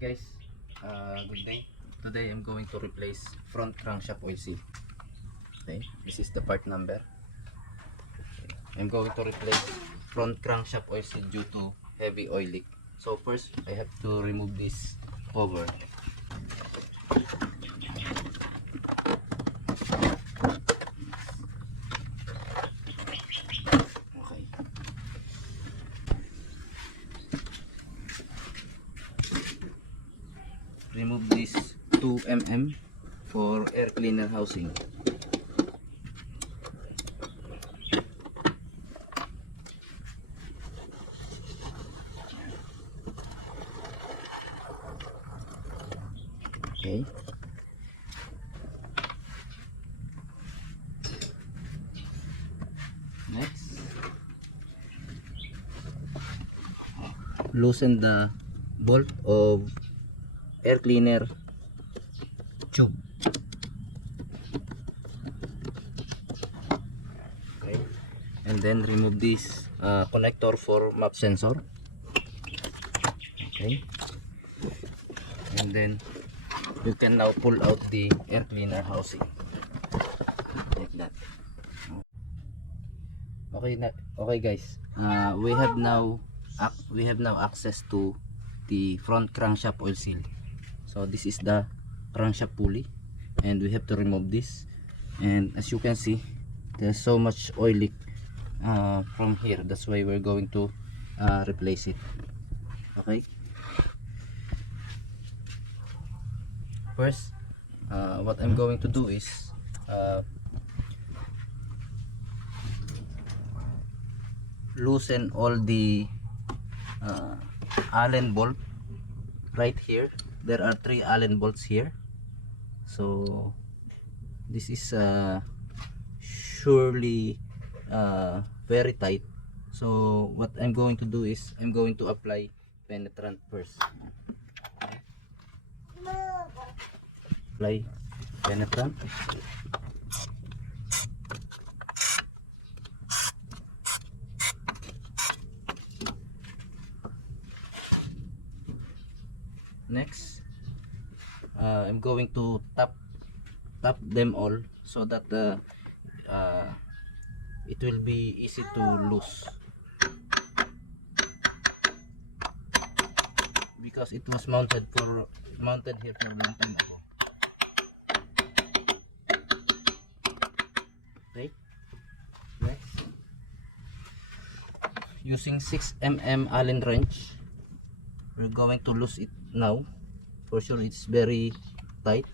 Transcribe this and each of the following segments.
Guys, good day. Today I'm going to replace front crankshaft oil seal. Okay, this is the part number. I'm going to replace front crankshaft oil seal due to heavy oil leak. So first I have to remove this cover. Okay. Remove this 2 mm for air cleaner housing. Okay. Next, loosen the bolt of air cleaner tube. Okay, and then remove this connector for map sensor. Okay, and then you can now pull out the air cleaner housing like that. Okay guys, we have now access to the front crankshaft oil seal. So this is the crankshaft pulley, and we have to remove this. And as you can see, there's so much oil leak from here. That's why we're going to replace it. Okay, first what I'm going to do is loosen all the Allen bolt right here. There are 3 Allen bolts here, so this is surely very tight. So what I'm going to do is I'm going to apply penetrant first. Apply penetrant. Next, I'm going to tap them all so that it will be easy to loose, because it was mounted here for a long time ago. Okay. Next, using 6 mm Allen wrench, we're going to loose it now. For sure it's very tight.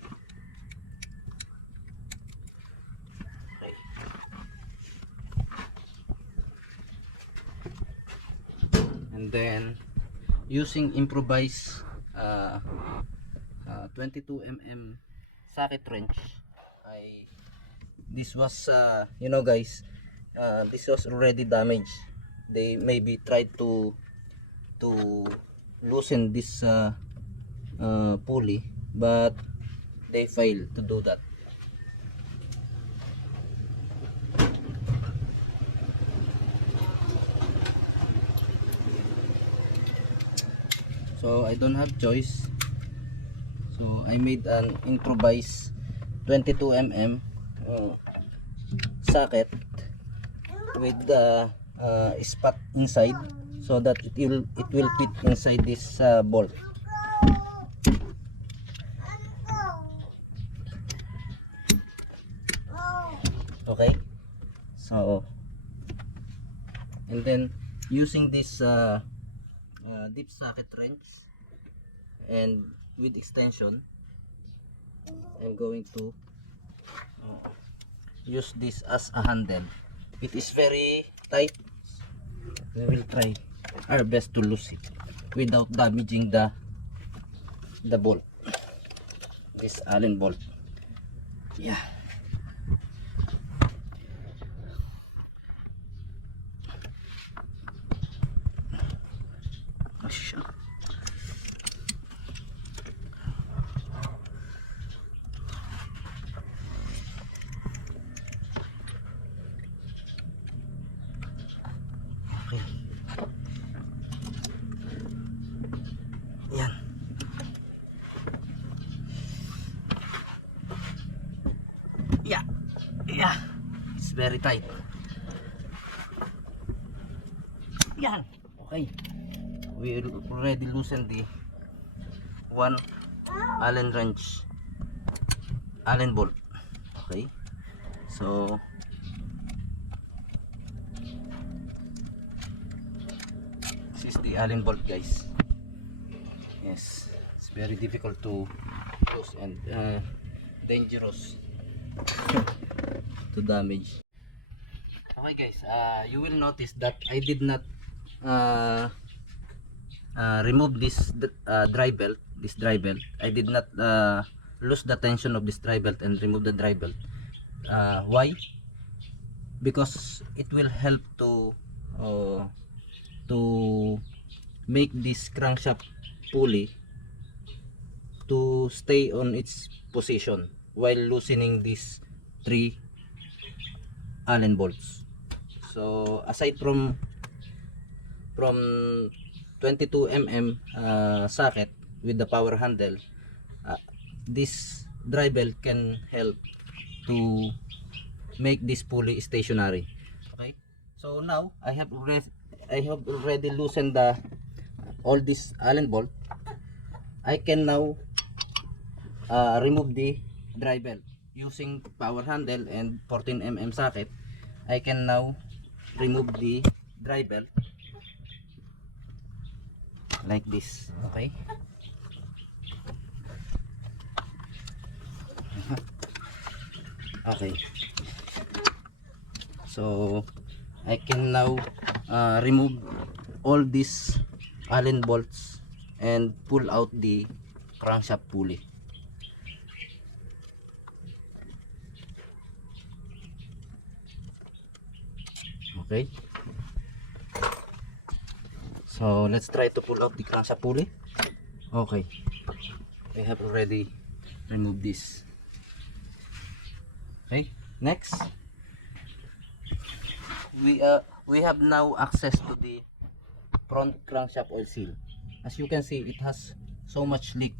And then using improvised 22 mm socket wrench, this was you know guys, this was already damaged. They maybe tried to loosen this pulley, but they failed to do that. So I don't have choice, so I made an improvised 22 mm socket with the spot inside, so that it will fit inside this bolt. Okay, so and then using this deep socket wrench and with extension, I'm going to use this as a handle. It is very tight. We will try our best to loose it without damaging the bolt, this Allen bolt. Yeah. Okay. Yan. very tight. Yan. Okay. We already loosened the one Allen wrench, Allen bolt. Okay. So this is the Allen bolt, guys. Yes, it's very difficult to use and dangerous to damage. Okay guys, you will notice that I did not remove this dry belt. I did not lose the tension of this dry belt and remove the dry belt. Why? Because it will help to make this crankshaft pulley to stay on its position while loosening these 3 Allen bolts. So aside from 22 mm socket with the power handle, this dry belt can help to make this pulley stationary. Okay, so now I have already loosened all this Allen bolt. I can now remove the dry belt using power handle and 14 mm socket. I can now remove the dry belt like this. Okay. Okay. So I can now remove all these Allen bolts and pull out the crankshaft pulley. Okay, so let's try to pull out the crankshaft pulley. Okay, I have already removed this. Okay, next we have now access to the front crankshaft oil seal. As you can see, it has so much leak.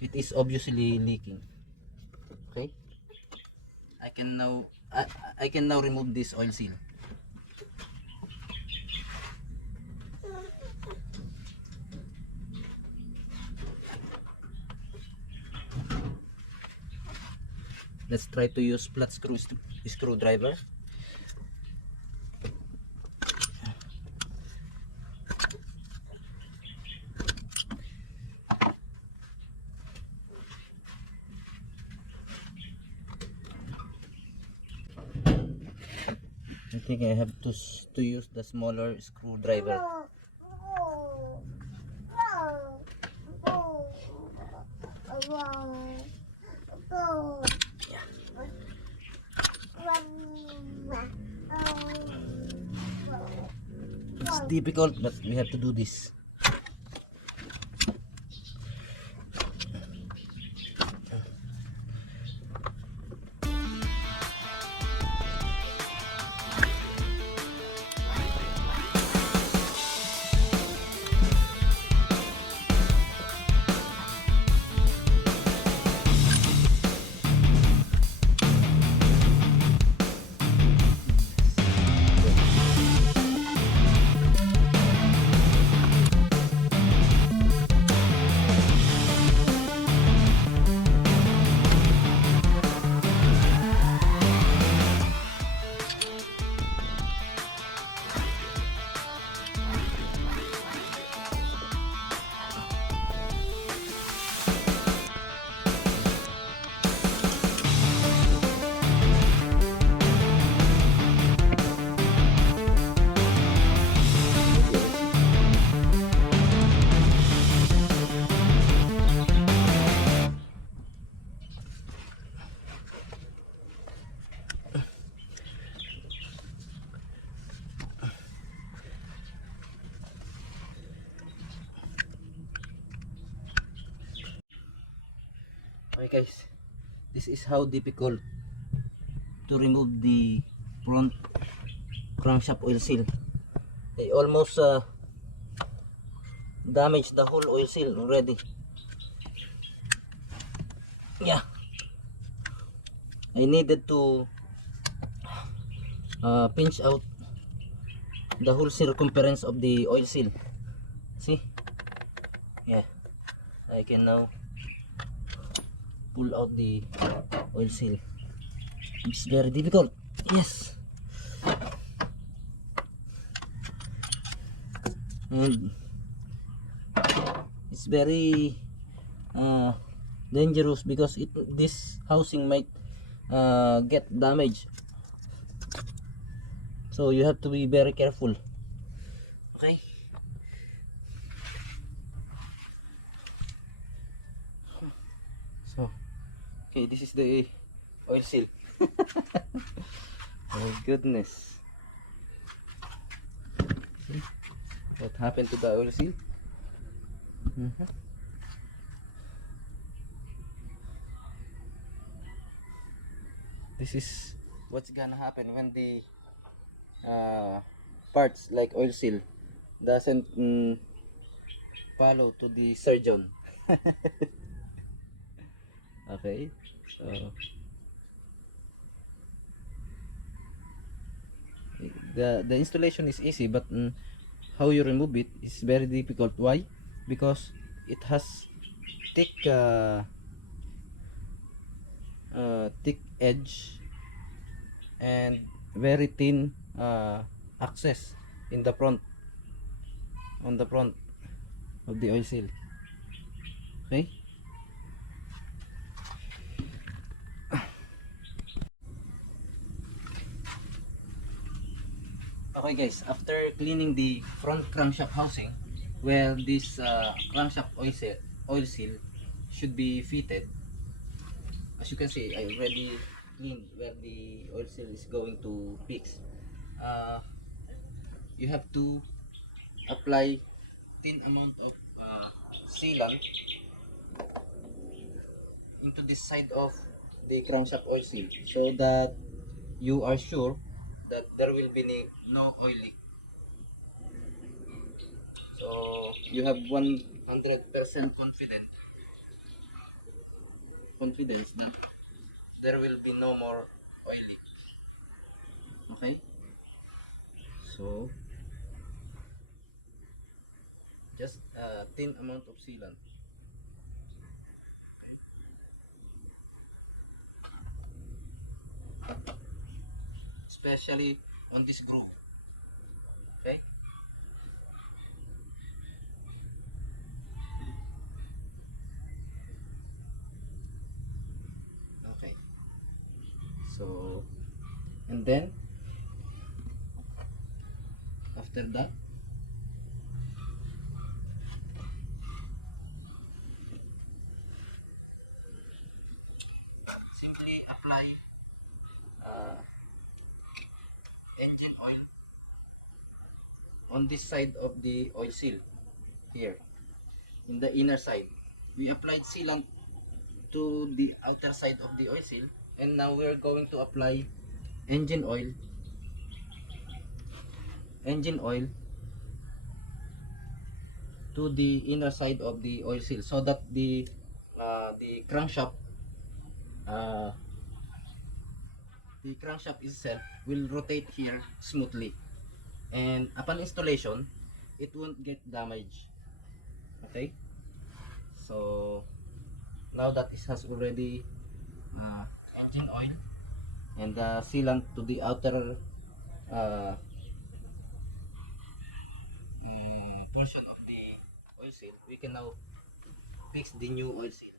It is obviously leaking. Okay, I can now remove this oil seal. Let's try to use flat screwdriver. I think I have to use the smaller screwdriver. It's difficult, but we have to do this. Okay guys, this is how difficult to remove the front crankshaft oil seal. They almost damaged the whole oil seal already. Yeah, I needed to pinch out the whole circumference of the oil seal. See? Yeah, I can now pull out the oil seal. It's very difficult. Yes. And it's very dangerous because this housing might get damaged, so you have to be very careful. Okay, so okay, this is the oil seal. My goodness, see what happened to the oil seal. This is what's gonna happen when the parts like oil seal doesn't follow to the surgeon. Okay, so the installation is easy, but how you remove it is very difficult. Why? Because it has thick thick edge and very thin access in the front, on the front of the oil seal. Okay, okay guys, after cleaning the front crankshaft housing, well, this crankshaft oil seal should be fitted. As you can see, I already cleaned where the oil seal is going to fix. You have to apply thin amount of sealant into this side of the crankshaft oil seal, so that you are sure that there will be no oil leak. So you have 100% confidence that there will be no more oil leak. Okay, so just a thin amount of sealant. Especially on this groove. Okay, okay, so and then after that, simply apply engine oil on this side of the oil seal. Here in the inner side, we applied sealant to the outer side of the oil seal, and now we're going to apply engine oil to the inner side of the oil seal, so that uh, the crankshaft itself will rotate here smoothly, and upon installation it won't get damaged. Okay, so now that it has already engine oil and the sealant to the outer uh, portion of the oil seal, we can now fix the new oil seal.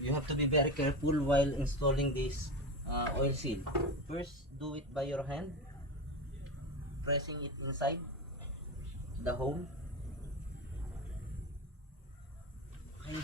You have to be very careful while installing this oil seal. First, do it by your hand, pressing it inside the hole. Okay.